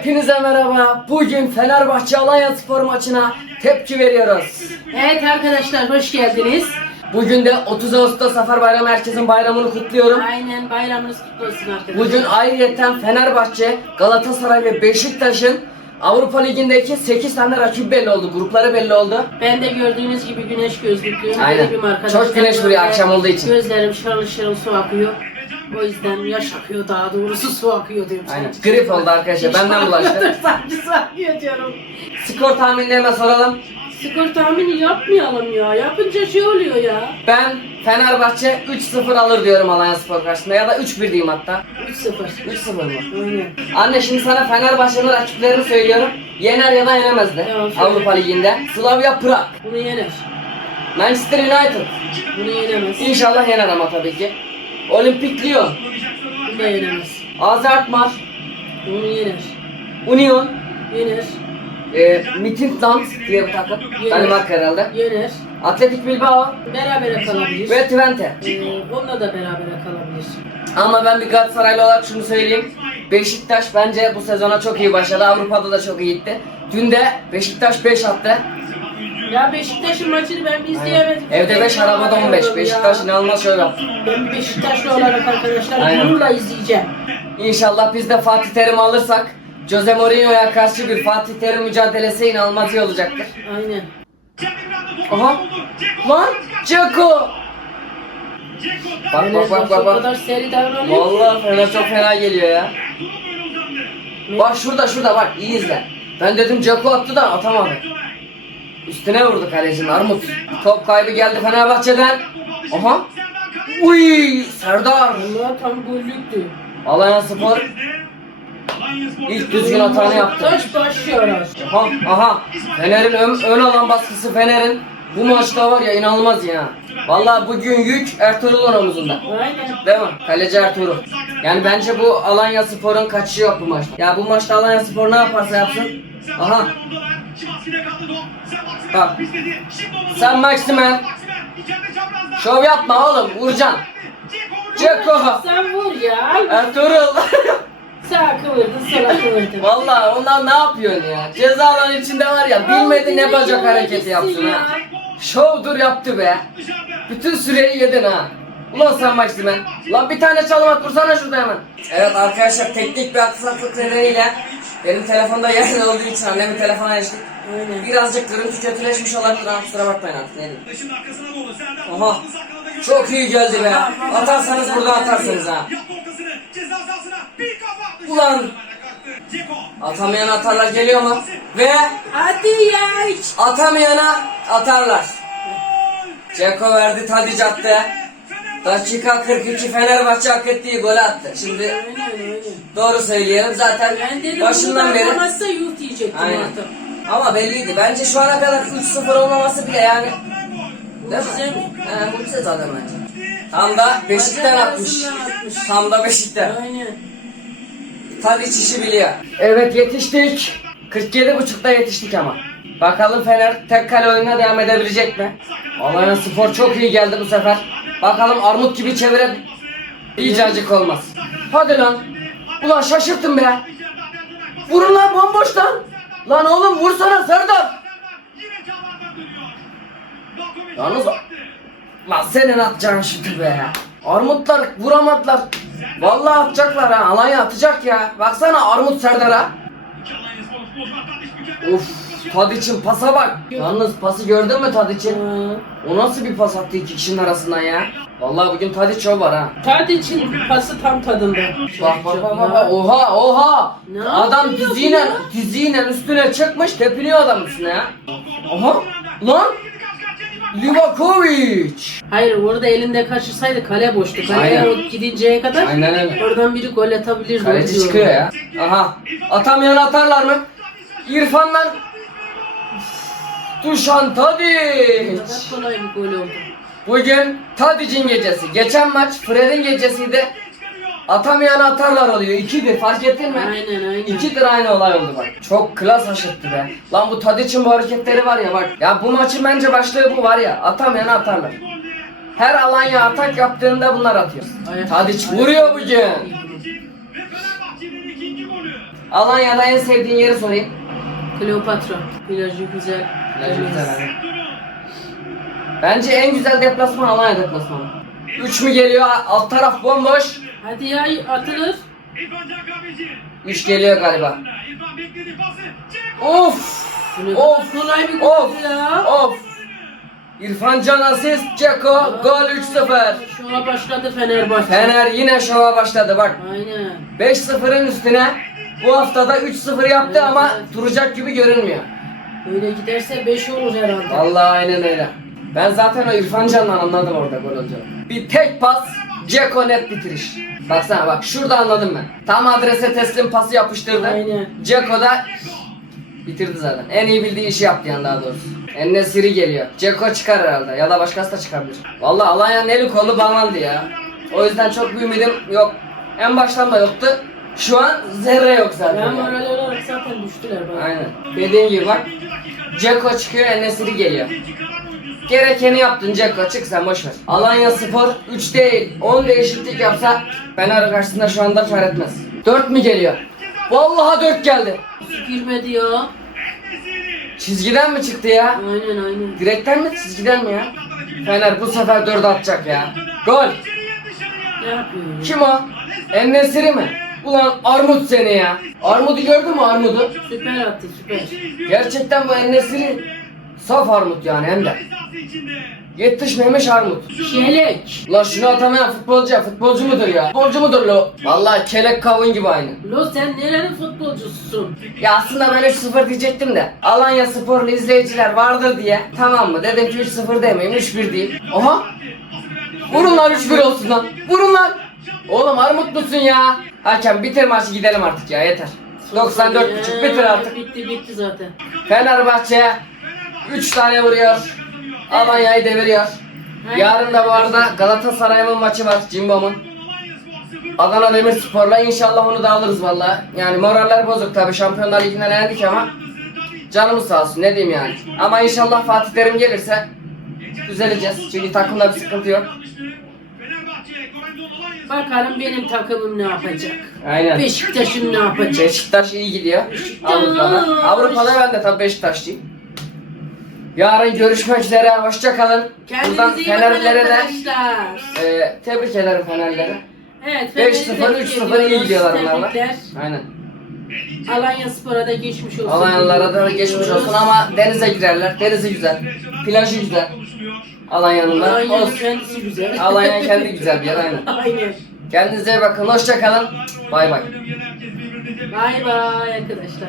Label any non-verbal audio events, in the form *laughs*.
Hepinize merhaba. Bugün Fenerbahçe Alanya Spor maçına tepki veriyoruz. Evet arkadaşlar hoş geldiniz. Bugün de 30 Ağustos Zafer Bayramı herkesin bayramını kutluyorum. Aynen bayramınız kutlu olsun arkadaşlar. Bugün ayrıyeten Fenerbahçe, Galatasaray ve Beşiktaş'ın Avrupa Ligi'ndeki 8 tane rakip belli oldu. Grupları belli oldu. Ben de gördüğünüz gibi güneş gözlüklüyüm. Aynen. Arkadaşlar. Çok güneş vuruyor akşam olduğu için. Gözlerim şarıl şarıl su akıyor. O yüzden yaş akıyor daha doğrusu su akıyor diyorum. Aynen. sanki. Grip oldu arkadaşlar. Benden bulaştı. Sanki su akıyor diyorum. Skor tahminini hemen soralım. Skor tahmini yapmayalım ya. Yapınca şey oluyor ya. Ben Fenerbahçe 3-0 alır diyorum Alanya Spor karşısında ya da 3-1 diyeyim hatta. 3-0. 3-0 mı? Aynen. Anne şimdi sana Fenerbahçe'nin rakiplerini söylüyorum. Yener ya da yenemez de Tamam, söyle. Avrupa Ligi'nde. Slavia Prag, Bunu yener. Manchester United. Bunu yenemez. İnşallah yener ama tabii ki. Olimpik Lyon, Bunu da yenemez. AZ Alkmaar, Bunu yener. Union, Yener. e, Midtjylland diye bir takım. Yener. Danimarka herhalde. Yener. Atletik Bilbao Berabere kalabilir. ve Twente. Ee, onunla da berabere kalabilir. Ama ben bir Galatasaraylı olarak şunu söyleyeyim. Beşiktaş bence bu sezona çok iyi başladı. Avrupa'da da çok iyi gitti. Dün de Beşiktaş 5 attı. Ya Beşiktaş'ın maçını ben bir izleyemedim. Evde 5 arabada 15. Ya. Beşiktaş inanılmaz şöyle. Ben bir Beşiktaşlı olarak arkadaşlar Aynen. gururla izleyeceğim. İnşallah biz de Fatih Terim'i alırsak Jose Mourinho'ya karşı bir Fatih Terim mücadelesi inanılmaz iyi olacaktır. Aynen. Aha. Lan Ceko. Bak bak bak bak O bak. kadar seri davranıyor. Vallahi fena çok fena geliyor ya. Bak şurada şurada bak iyi izle. Ben dedim Ceko attı da atamadı. Üstüne vurdu kalecinin Armut. Top kaybı geldi Fenerbahçe'den. Aha. Uy Serdar. Allah tam gollüktü. Alanya Spor ilk düzgün hatanı yaptı. Taş başlıyor Aha, aha. Fener'in ön, ön alan baskısı Fener'in bu maçta var ya inanılmaz ya. Vallahi bugün yük Ertuğrul'un omuzunda. Aynen. Değil mi? Kaleci Ertuğrul. Yani bence bu Alanya Spor'un kaçışı yok bu maçta. Ya bu maçta Alanya Spor ne yaparsa yapsın. Aha. Bak. Sen Maximen. Şov yapma oğlum. Vuracaksın. Ceko. Sen vur ya. Ertuğrul. *laughs* Sağa kıvırdın sola kıvırdın. Vallahi onlar ne yapıyorsun ya? Ceza alanı içinde var ya bilmedi ne bacak hareketi yapsın ha. Şovdur yaptı be. Bütün süreyi yedin ha. Ulan sen Maximen. Lan bir tane çalım at vursana şurada hemen. Evet arkadaşlar teknik bir aksaklık nedeniyle benim telefonda yayın olduğu için annemin telefona. Aynen. Birazcık görüntü kötüleşmiş olabilir ama kusura bakmayın artık ne diyeyim. Aha. Çok iyi geldi be. Atarsanız burada atarsınız ha. Ulan. Atamayan atarlar geliyor mu? Ve hiç. atamayana atarlar. Ceko verdi Tadic attı. Dakika 42 Fenerbahçe hak ettiği golü attı. Şimdi Aynen aynen. doğru söyleyelim zaten Ben dedim başından bunu beri. atamazsa yurt yiyecektim Aynen. artık. Ama belliydi. Bence şu ana kadar 3-0 olmaması bile yani. Değil Mucize mi? mi? He, mucize zaten bence. Tam da Beşik'ten atmış. Ağzından atmış. Tam da Beşik'ten. Aynen. Tadic işi biliyor. Evet yetiştik. 47.5'da yetiştik ama. Bakalım Fener tek kale oyununa devam edebilecek mi? Alanya Spor çok iyi geldi bu sefer. Bakalım armut gibi çevire iyice acık olmaz. Hadi lan. Ulan şaşırttın be. Vurun lan bomboş lan. Lan oğlum vursana Serdar. Yalnız Lan senin atacağın şutu be. Armutlar vuramadılar. Vallahi atacaklar ha. Alanya atacak ya. Baksana Armut Serdar'a. Of Tadiç'in pasa bak. Yalnız pası gördün mü Tadiç'in? O nasıl bir pas attı iki kişinin arasından ya? Vallahi bugün Tadiç çok var ha. Tadic'in pası tam tadında. Bak bak bak bak. bak. Oha oha. Ne adam diziyle diziyle üstüne çıkmış tepiniyor adam üstüne ya. Aha. Lan. Livakovic. Hayır orada elinde kaçırsaydı kale boştu. Kaleye Aynen. o gidinceye kadar Aynen öyle. oradan biri gol atabilir. Kaleci çıkıyor ya. Aha. Atamayan atarlar mı? İrfan'dan Duşan Ne Tadic. kadar kolay bir gol oldu. Bugün Tadic'in gecesi. Geçen maç Fred'in gecesiydi. Atamayan atarlar oluyor. 2'dir fark ettin mi? Aynen aynen. 2'dir aynı olay oldu bak. Çok klas aşırttı be. Lan bu Tadic'in bu hareketleri var ya bak. Ya bu maçın bence başlığı bu var ya. Atamayan atarlar. Her Alanya atak yaptığında bunlar atıyor. Tadic vuruyor bugün. Alanya'da en sevdiğin yeri sorayım. Kleopatra. Plajı güzel. Plajı güzel. Bence en güzel deplasman Alanya deplasmanı. 3 mü geliyor? Alt taraf bomboş. Hadi ya atılır. 3 geliyor galiba. Of! Of! kolay bir Of! gol ya. Of! İrfan Can asist, Ceko, gol 3-0. Şuna başladı Fenerbahçe. Fener yine şova başladı bak. Aynen. 5-0'ın üstüne bu haftada 3-0 yaptı Evet, ama evet. duracak gibi görünmüyor. Böyle giderse 5 olur herhalde. Vallahi aynen öyle. Ben zaten o İrfan Can'dan anladım orada gol olacağını. Bir tek pas, Ceko net bitiriş. Baksana bak şurada anladım ben. Tam adrese teslim pası yapıştırdı. Aynen. Ceko da bitirdi zaten. En iyi bildiği işi yaptı yani daha doğrusu. Ennesiri geliyor. Ceko çıkar herhalde ya da başkası da çıkabilir. Vallahi Alanya'nın eli kolu bağlandı ya. O yüzden çok bir ümidim yok. En baştan da yoktu. Şu an zerre yok zaten. Yani. moral olarak zaten düştüler bak. Aynen. Dediğin gibi bak. Ceko çıkıyor, Enesiri geliyor. Gerekeni yaptın Ceko, çık sen boş ver. Alanya Spor 3 değil, 10 değişiklik yapsa Fener karşısında şu anda kar etmez. 4 mü geliyor? Vallahi 4 geldi. Girmedi ya. Çizgiden mi çıktı ya? Aynen aynen. Direkten mi çizgiden mi ya? Fener bu sefer 4 atacak ya. Gol. Ne? Kim o? Enesiri mi? Ulan Armut seni ya. Armut'u gördün mü Armut'u? Süper attı süper. Gerçekten bu Enesiri saf Armut yani hem de. Yetişmemiş Armut. Şelek. La şunu atamayan futbolcu ya, futbolcu mudur ya? Futbolcu mudur lo? Vallahi kelek kavun gibi aynı. Lo sen nerenin futbolcususun? Ya aslında ben 3-0 diyecektim de Alanya sporlu izleyiciler vardır diye tamam mı dedim ki 3-0 demeyeyim 3-1 diyeyim. Oha! Vurun lan 3-1 olsun lan. Vurun lan. Oğlum armut musun ya? Hakem bitir maçı gidelim artık ya yeter. 94.5 bitir artık. Bitti bitti zaten. Fenerbahçe 3 tane vuruyor. Alanya'yı deviriyor. Yarın da bu arada Galatasaray'ın maçı var Cimbom'un. Adana Demirspor'la inşallah onu da alırız valla. Yani moraller bozuk tabi Şampiyonlar Ligi'nden elendik ama canımız sağ olsun ne diyeyim yani. Ama inşallah Fatih Terim gelirse düzeleceğiz. Çünkü takımda bir sıkıntı yok. Bakalım benim takımım ne yapacak? Aynen. Beşiktaş'ım ne yapacak? Beşiktaş iyi gidiyor. Beşiktaş. Avrupa'da. Avrupa'da ben de tabii Beşiktaşlıyım. Yarın görüşmek üzere. Hoşça kalın. Buradan Kendinize iyi bakın Fenerlilere de arkadaşlar. e, tebrik ederim Fenerlilere. Evet, 5-0, Fener'i 3-0 iyi tebrik gidiyorlar ediyoruz. bunlarla. Tebrikler. Aynen. Alanya Spor'a da geçmiş olsun. Alanyalılara da geçmiş olsun ama denize girerler. Denizi güzel. Plajı güzel. Alanya'nın da. Alanya'nın Olsun. kendisi güzel. Alanya kendi güzel bir yer aynen. *laughs* Aynen. Kendinize iyi bakın. Hoşça kalın. Bay bay. Bay bay arkadaşlar.